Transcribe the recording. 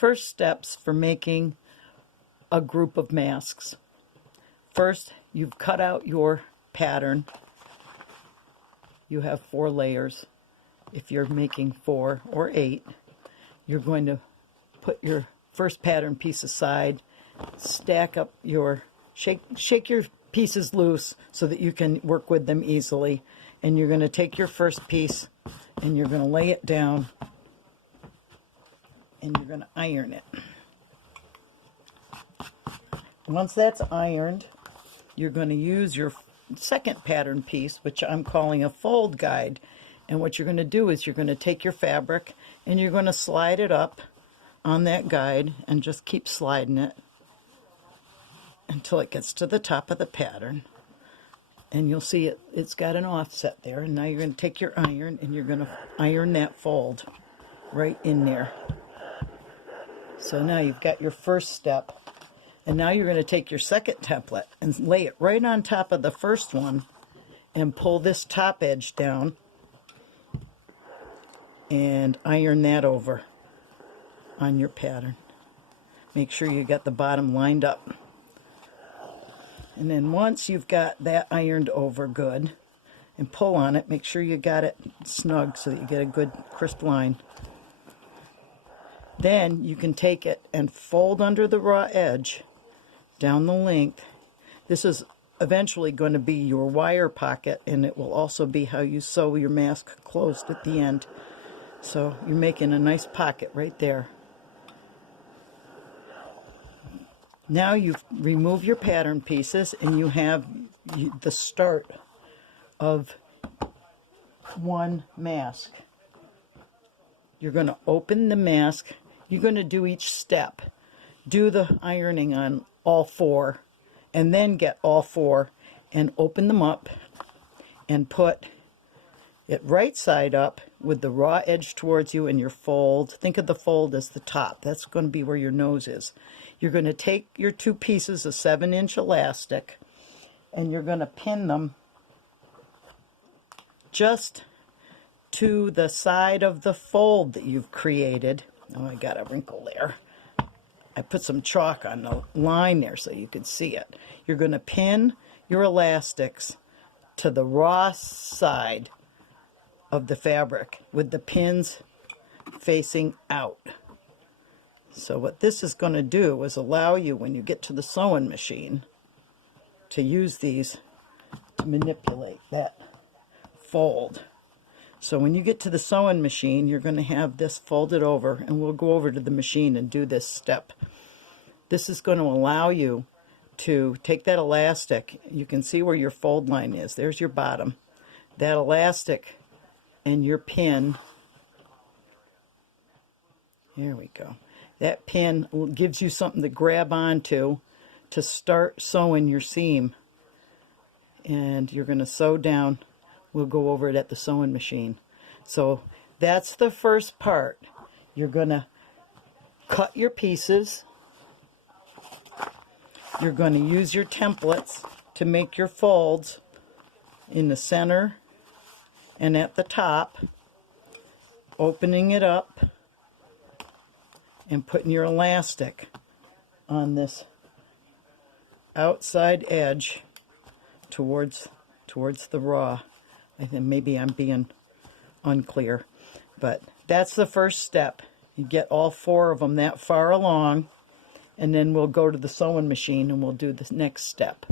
first steps for making a group of masks. First, you've cut out your pattern. You have 4 layers. If you're making 4 or 8, you're going to put your first pattern piece aside, stack up your, shake your pieces loose so that you can work with them easily. And you're going to take your first piece and you're going to lay it down and you're going to iron it. Once that's ironed, you're going to use your second pattern piece, which I'm calling a fold guide. And what you're going to do is you're going to take your fabric and you're going to slide it up on that guide and just keep sliding it until it gets to the top of the pattern. And you'll see it's got an offset there. And now you're going to take your iron and you're going to iron that fold right in there. So now you've got your first step. And now you're going to take your second template and lay it right on top of the first one and pull this top edge down and iron that over on your pattern. Make sure you got the bottom lined up. And then once you've got that ironed over good and pull on it, make sure you got it snug so that you get a good crisp line. Then you can take it and fold under the raw edge down the length. This is eventually going to be your wire pocket, and it will also be how you sew your mask closed at the end. So you're making a nice pocket right there. Now you've removed your pattern pieces and you have the start of one mask. You're going to open the mask. You're going to do each step. Do the ironing on all 4 and then get all 4 and open them up and put it right side up with the raw edge towards you and your fold. Think of the fold as the top. That's going to be where your nose is. You're going to take your 2 pieces of 7-inch elastic and you're going to pin them just to the side of the fold that you've created. Oh, I got a wrinkle there. I put some chalk on the line there so you can see it. You're going to pin your elastics to the raw side of the fabric with the pins facing out. So what this is going to do is allow you, when you get to the sewing machine, to use these to manipulate that fold. So when you get to the sewing machine, you're going to have this folded over, and we'll go over to the machine and do this step. This is going to allow you to take that elastic. You can see where your fold line is. There's your bottom. That elastic and your pin. Here we go. That pin gives you something to grab onto to start sewing your seam. And you're going to sew down. We'll go over it at the sewing machine. So that's the first part. You're going to cut your pieces. You're going to use your templates to make your folds in the center and at the top, opening it up and putting your elastic on this outside edge towards the raw. I think maybe I'm being unclear, but that's the first step. You get all 4 of them that far along, and then we'll go to the sewing machine and we'll do the next step.